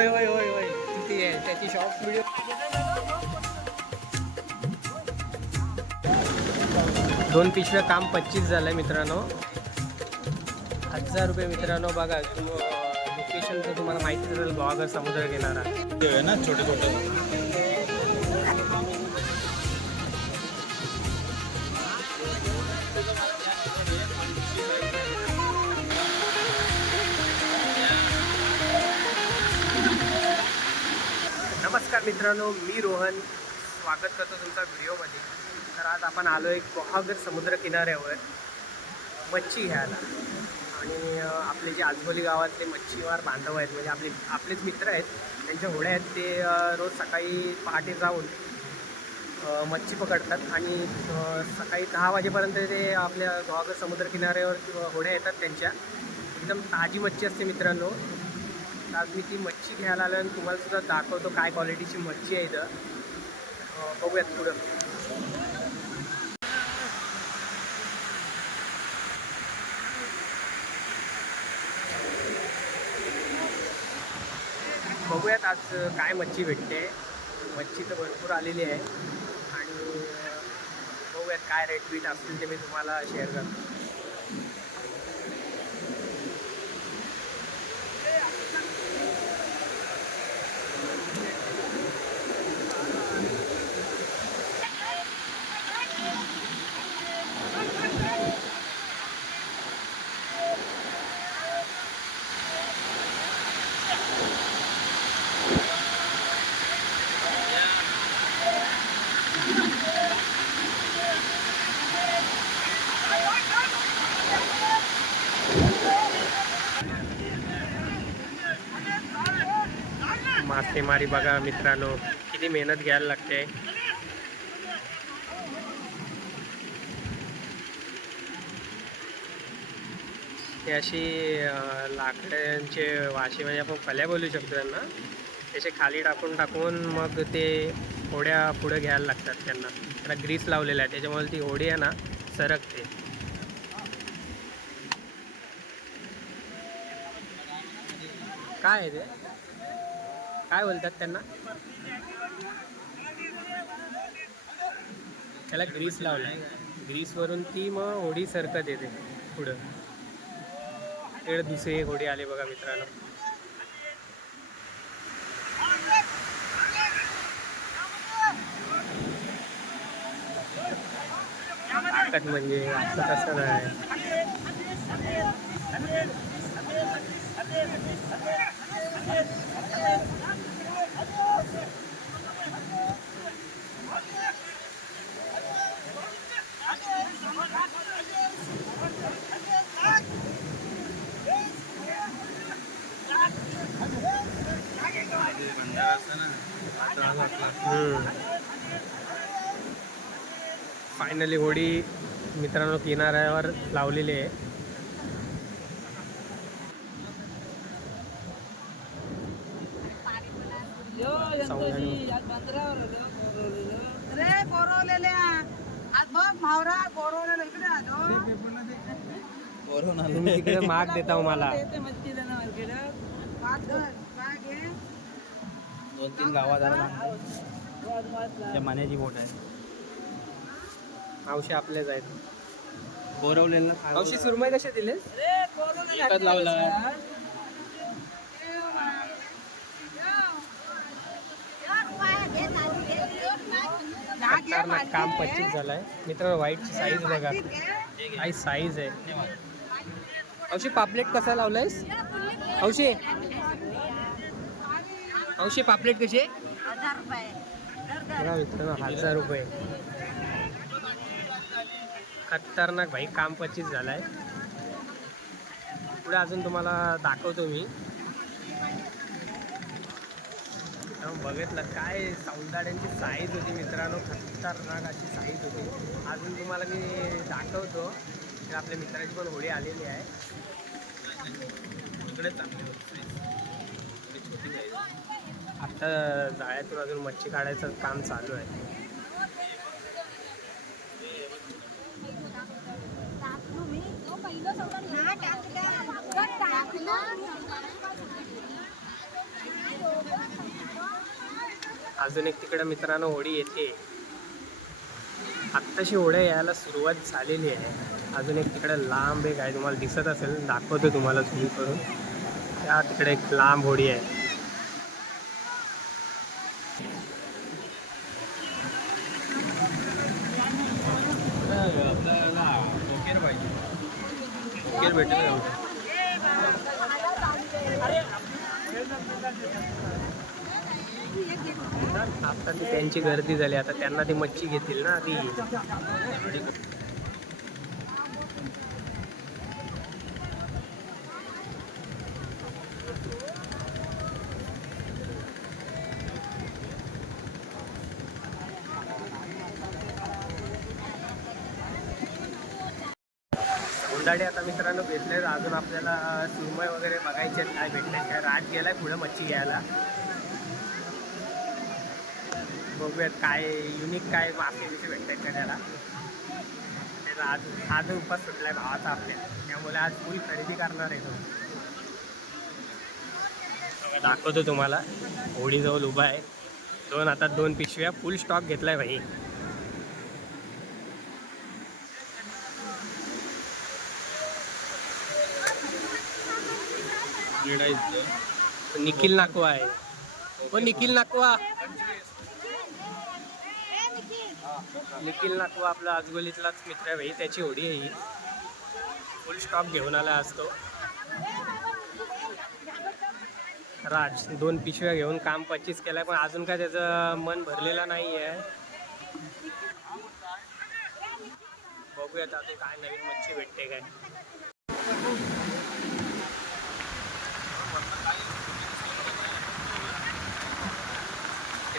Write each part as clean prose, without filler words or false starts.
होय होय होय होय ती आहे त्याची शॉर्ट व्हिडिओ. 2 पिशव्या काम 25 झालंय मित्रांनो. 1000 रुपये मित्रांनो. बघा लोकेशन तर तुम्हाला माहिती असेल, गुहागर समुद्र किनारा आहे ना छोटे छोटे. नमस्कार मित्रांनो, मी रोहन स्वागत करतो तुमचा व्हिडिओमध्ये. तर आज आपण आलो आहे गुहागर समुद्र किनाऱ्यावर मच्छी घ्यायला. आणि आपले जे आजोली गावातले मच्छीमार बांधव आहेत, म्हणजे आपलेच मित्र आहेत, त्यांच्या होड्या आहेत. ते रोज सकाळी पहाटे जाऊन मच्छी पकडतात आणि सकाळी 10 वाजेपर्यंत ते आपल्या गुहागर समुद्र किनाऱ्यावर होड्या येतात त्यांच्या. एकदम ताजी मच्छी असते मित्रांनो. आज मी ती मच्छी घ्यायला आलो आणि तुम्हाला सुद्धा दाखवतो काय क्वालिटीची मच्छी आहे इथं. बघूयात पुढं. बघूयात आज काय मच्छी भेटते. मच्छी तर भरपूर आलेली आहे आणि बघूयात काय रेट बीट असतील ते मी तुम्हाला शेअर करतो. मासेमारी बघा मित्रांनो, किती मेहनत घ्यायला लागते. ते अशी लाकडांचे वाशे, म्हणजे आपण फल्या बोलू शकतो त्यांना, त्याचे खाली टाकून मग ते होड्या पुढे घ्यायला लागतात. त्याला ग्रीस लावलेला आहे, त्याच्यामुळे ती होडी आहे ना सरकते. काय आहे ते, काय बोलतात त्यांना, त्याला ग्रीस लावला आहे. ग्रीसवरून ती मग होडी सरकत येते पुढं. इकडे दुसरी एक होडी आली बघा मित्रांनो. ताकद म्हणजे असं तसं नाही. फायनली होडी मित्रांनो किनाऱ्यावर लावलेली आहे. तुम्ही तिकडे माग देता मला. 2-3 गावात मान्याची बोट आहे. मावशी आपलेच आहेत. बोरवलेला मावशी सुरमई कशा दिले? एकच लावला. काम 25 झालंय मित्रांनो. व्हाईटची साईज बघा, काय साईज आहे. औशी पापलेट कसा लावलायस औशी? औशी पापलेट कशी आहे? 1000 रुपये. बघा मित्रांनो 1000 रुपये. खतरनाक भाई, काम 25 झालंय. पुढे अजून तुम्हाला दाखवतो मी. बघितलं काय सौंदाड्यांची साईज होती मित्रांनो, खतरनाक अशी साईज होती. अजून तुम्हाला मी दाखवतो. तर आपल्या मित्राची पण होडी आलेली आहे. आता जाळ्यातून अजून मच्छी काढायचं काम चालू आहे. अजून एक तिकडे मित्रांनो होडी येते. आत्ताशी होड्या यायला सुरुवात झालेली आहे. अजून एक तिकडे लांब एक आहे, तुम्हाला दिसत असेल, दाखवतो तुम्हाला झूम करून. त्या तिकडे एक लांब होडी आहे. आपल्याला बोकेर पाहिजे. बोकेर भेटेल का? आता ती त्यांची गर्दी झाली, आता त्यांना ती मच्छी घेतील ना ती. उंडाडे आता मित्रांनो भेटले. अजून आपल्याला सुरमई वगैरे बघायचे काय भेटले काय. राज गेलाय पुढे मच्छी घ्यायला. बघूयात काय युनिक काय मासे बिसे भेटतात का त्याला. आज उपास सुटलाय भावाचा आपल्या, त्यामुळे आज फुल खरेदी करणार आहे तो. दाखवतो तुम्हाला. होडीजवळ उभा आहे. आता दोन पिशव्या फुल स्टॉक घेतलाय भाई. निखिल नाकवा आहे. हो निखिल नाकवा. निखिल नाकवा आपला आजगोलीतलाच मित्र आहे भाई. त्याची होडी आहे ही. फुल स्टॉक घेऊन आला असतो. राज 2 पिशव्या घेऊन काम 25 केलाय, पण अजून काय त्याचं मन भरलेलं नाही आहे. बघूयात अजून काय नवीन मच्छी भेटते काय.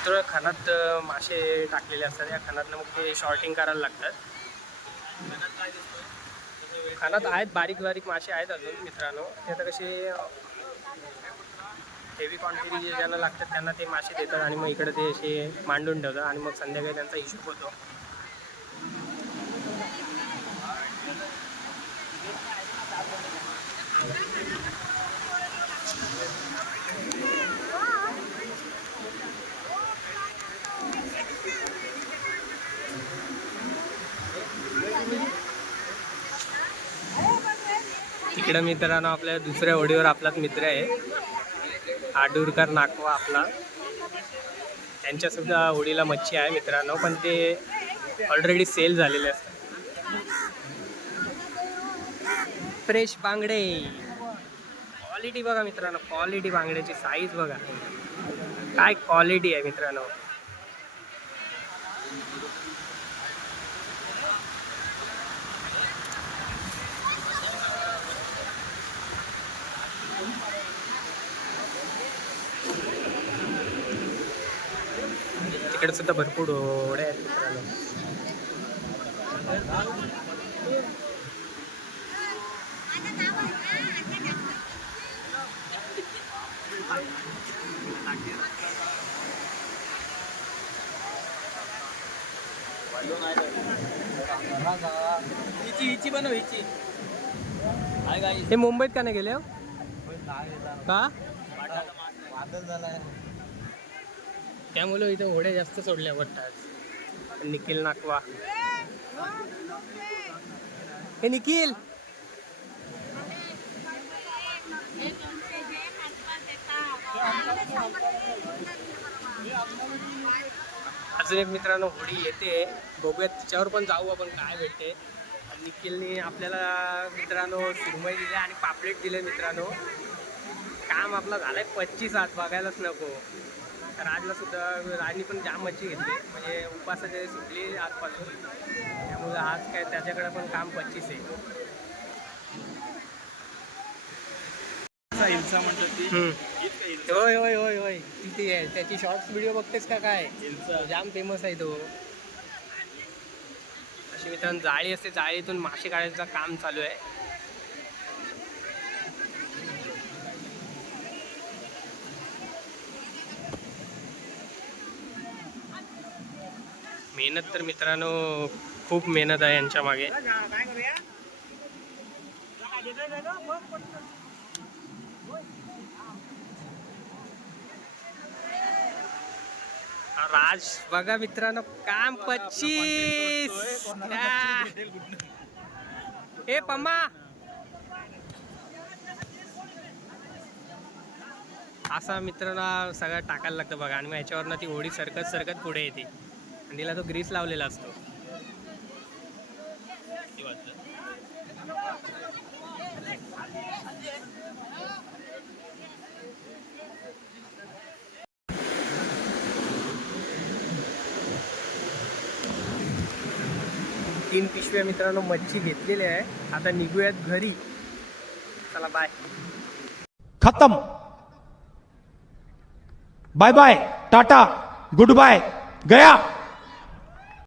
इथं खानात मासे टाकलेले असतात. या खानातनं मग ते शॉर्टिंग करायला लागतात. खानात आहेत बारीक बारीक मासे आहेत अजून मित्रांनो. ते आता कसे हेवी क्वांटिटी ज्यांना लागतात त्यांना ते मासे देतात आणि मग इकडे ते असे मांडून ठेवतात आणि मग संध्याकाळी त्यांचा हिशोब होतो. तिकडं मित्रांनो आपल्या दुसऱ्या होडीवर आपलाच मित्र आहे आडूरकर नाकवा आपला. त्यांच्यासुद्धा होडीला मच्छी आहे मित्रांनो, पण ते ऑलरेडी सेल झालेले असतात. फ्रेश बांगडे. क्वालिटी बघा मित्रांनो, क्वालिटी बांगड्याची साईज बघा काय क्वालिटी आहे मित्रांनो. तिकडे सुद्धा भरपूर होड्या आहेत मित्रांनो. हे मुंबईत का नाही गेले हो? का त्यामुळे इथं होड्या जास्त सोडल्या वाटतात. निखिल नाकवा. हे निखिल अजून एक मित्रांनो होडी येते. बघूयात तिच्यावर पण जाऊ आपण काय भेटते. निखिलने आपल्याला मित्रांनो सुरमई दिले आणि पापलेट दिले मित्रांनो. काम आपलं झालंय 25 आज बघायलाच नको. राजला सुद्धा राजनी पण जाम मच्छी घेतली, म्हणजे उपासाचे सुटली आजपासून, त्यामुळे आज काय त्याच्याकडे पण काम 25 आहे. होय होय होय होय तिथे आहे. त्याची शॉर्ट्स व्हिडिओ बघतेस का काय? जाम फेमस आहे तो. अशी मित्रांनो जाळी असते, जाळीतून मासे काढायचं काम चालू आहे. मेहनत तर मित्रांनो खूप मेहनत आहे यांच्या मागे. राज बघा मित्रांनो काम 25. ए पम्मा असा मित्रांनो सगळं टाकायला लागतं बघा आणि मग ह्याच्यावरनं ती होडी सरकत सरकत पुढे येते आणि तिला तो ग्रीस लावलेला असतो. 3 पिशव्या मित्रांनो मच्छी घेतलेली आहे. आता निघूयात घरी. चला बाय. खत्म. Bye bye, tata, goodbye, गया.